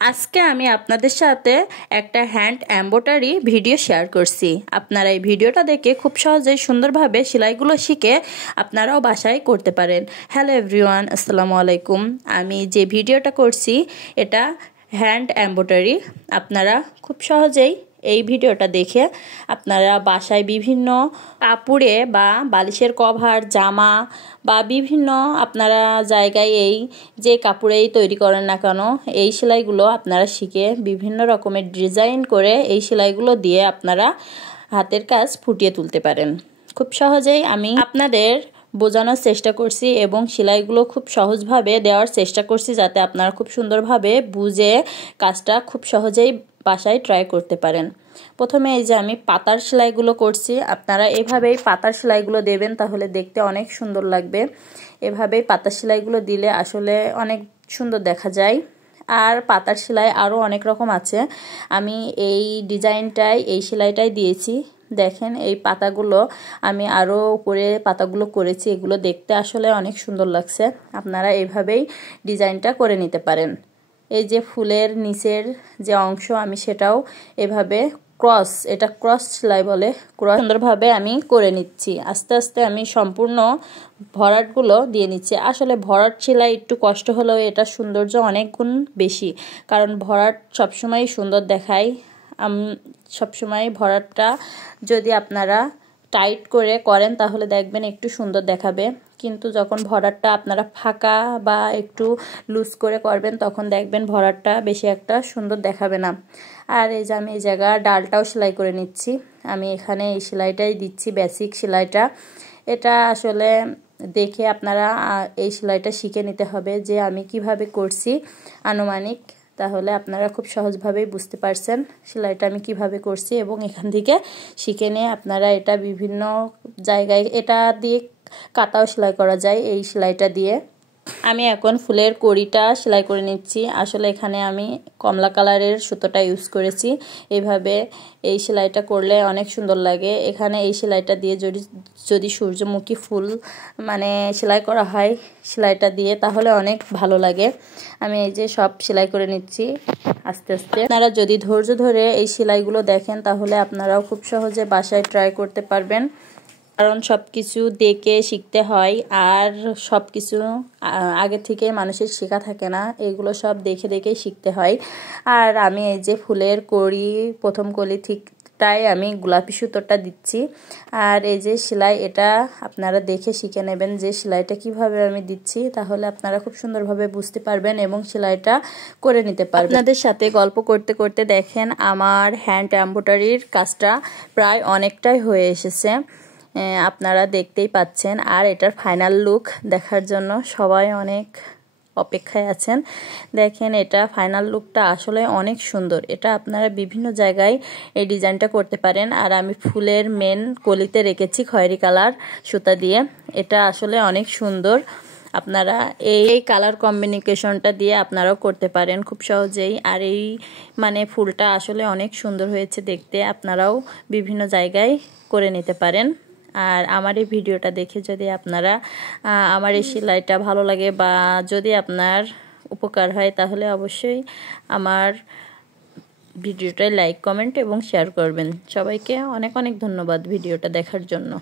আজকে আমি আপনাদের সাথে একটা হ্যান্ড এমব্রয়ডারি ভিডিও শেয়ার করছি। আপনারা এই ভিডিওটা দেখে খুব সহজেই সুন্দরভাবে সেলাইগুলো শিখে আপনারাও বাসায় করতে পারেন। হ্যালো এভরিওয়ান, আসসালামু আলাইকুম। আমি যে ভিডিওটা করছি এটা হ্যান্ড এমব্রয়ডারি। আপনারা খুব সহজেই এই ভিডিওটা দেখে আপনারা বাসায় বিভিন্ন কাপড়ে বা বালিশের কভার, জামা বা বিভিন্ন আপনারা জায়গায় এই যে কাপড়েই তৈরি করেন না কেন এই সেলাইগুলো আপনারা শিখে বিভিন্ন রকমের ডিজাইন করে এই সেলাইগুলো দিয়ে আপনারা হাতের কাজ ফুটিয়ে তুলতে পারেন। খুব সহজেই আমি আপনাদের বোঝানোর চেষ্টা করছি এবং সেলাইগুলো খুব সহজভাবে দেওয়ার চেষ্টা করছি যাতে আপনারা খুব সুন্দরভাবে বুঝে কাজটা খুব সহজেই বাসায় ট্রাই করতে পারেন। প্রথমে এই যে আমি পাতার সেলাইগুলো করছি, আপনারা এভাবেই পাতার সেলাইগুলো দেবেন, তাহলে দেখতে অনেক সুন্দর লাগবে। এভাবেই পাতার সেলাইগুলো দিলে আসলে অনেক সুন্দর দেখা যায়। আর পাতার সেলাই আরও অনেক রকম আছে, আমি এই ডিজাইনটাই এই সেলাইটাই দিয়েছি। দেখেন এই পাতাগুলো আমি আরও উপরে পাতাগুলো করেছি, এগুলো দেখতে আসলে অনেক সুন্দর লাগছে। আপনারা এইভাবেই ডিজাইনটা করে নিতে পারেন। এই যে ফুলের নিচের যে অংশ আমি সেটাও এভাবে ক্রস, এটা ক্রস সেলাই বলে, ক্রস সুন্দরভাবে আমি করে নিচ্ছি। আস্তে আস্তে আমি সম্পূর্ণ ভরাটগুলো দিয়ে নিচ্ছি। আসলে ভরাট সেলাই একটু কষ্ট হলেও এটা সৌন্দর্য অনেক গুণ বেশি, কারণ ভরাট সবসময় সুন্দর দেখায়। সবসময় ভরাটটা যদি আপনারা টাইট করে করেন তাহলে দেখবেন একটু সুন্দর দেখাবে, কিন্তু যখন ভরাটটা আপনারা ফাঁকা বা একটু লুজ করে করবেন তখন দেখবেন ভরাটটা বেশি একটা সুন্দর দেখাবে না। আর এই যে আমি এই জায়গা ডালটাও সেলাই করে নিচ্ছি। আমি এখানে এই সেলাইটাই দিচ্ছি, বেসিক সেলাইটা। এটা আসলে দেখে আপনারা এই সেলাইটা শিখে নিতে হবে যে আমি কিভাবে করছি আনুমানিক, তাহলে আপনারা খুব সহজভাবেই বুঝতে পারছেন সেলাইটা আমি কিভাবে করছি। এবং এখান থেকে শিখে নিয়ে আপনারা এটা বিভিন্ন জায়গায় এটা দিয়ে কাটাও সেলাই করা যায়। এই সেলাইটা দিয়ে আমি এখন ফুলের কড়িটা সেলাই করে নিচ্ছি। আসলে এখানে আমি কমলা কালারের সুতোটা ইউজ করেছি। এইভাবে এই সেলাইটা করলে অনেক সুন্দর লাগে। এখানে এই সেলাইটা দিয়ে যদি সূর্যমুখী ফুল মানে সেলাই করা হয় সেলাইটা দিয়ে তাহলে অনেক ভালো লাগে। আমি এই যে সব সেলাই করে নিচ্ছি আস্তে আস্তে। আপনারা যদি ধৈর্য ধরে এই সেলাইগুলো দেখেন তাহলে আপনারাও খুব সহজে বাসায় ট্রাই করতে পারবেন, কারণ সব কিছু দেখে শিখতে হয় আর সব কিছু আগে থেকে মানুষের শেখা থাকে না, এগুলো সব দেখে দেখে শিখতে হয়। আর আমি এই যে ফুলের কড়ি প্রথম কলি ঠিকটাই আমি গোলাপি সুতোটা দিচ্ছি। আর এই যে সেলাই এটা আপনারা দেখে শিখে নেবেন যে সেলাইটা কিভাবে আমি দিচ্ছি, তাহলে আপনারা খুব সুন্দরভাবে বুঝতে পারবেন এবং সেলাইটা করে নিতে পারবেন। আপনাদের সাথে গল্প করতে করতে দেখেন আমার হ্যান্ড এমব্রয়ডারির কাজটা প্রায় অনেকটাই হয়ে এসেছে, আপনারা দেখতেই পাচ্ছেন। আর এটার ফাইনাল লুক দেখার জন্য সবাই অনেক অপেক্ষায় আছেন। দেখেন এটা ফাইনাল লুকটা আসলে অনেক সুন্দর। এটা আপনারা বিভিন্ন জায়গায় এই ডিজাইনটা করতে পারেন। আর আমি ফুলের মেন কলিতে রেখেছি খয়েরি কালার সুতা দিয়ে, এটা আসলে অনেক সুন্দর। আপনারা এই কালার কম্বিনেশনটা দিয়ে আপনারাও করতে পারেন খুব সহজেই। আর এই মানে ফুলটা আসলে অনেক সুন্দর হয়েছে দেখতে, আপনারাও বিভিন্ন জায়গায় করে নিতে পারেন। আর আমার এই ভিডিওটা দেখে যদি আপনারা আমার এই সেলাইটা ভালো লাগে বা যদি আপনার উপকার হয় তাহলে অবশ্যই আমার ভিডিওটা লাইক, কমেন্ট এবং শেয়ার করবেন। সবাইকে অনেক অনেক ধন্যবাদ ভিডিওটা দেখার জন্য।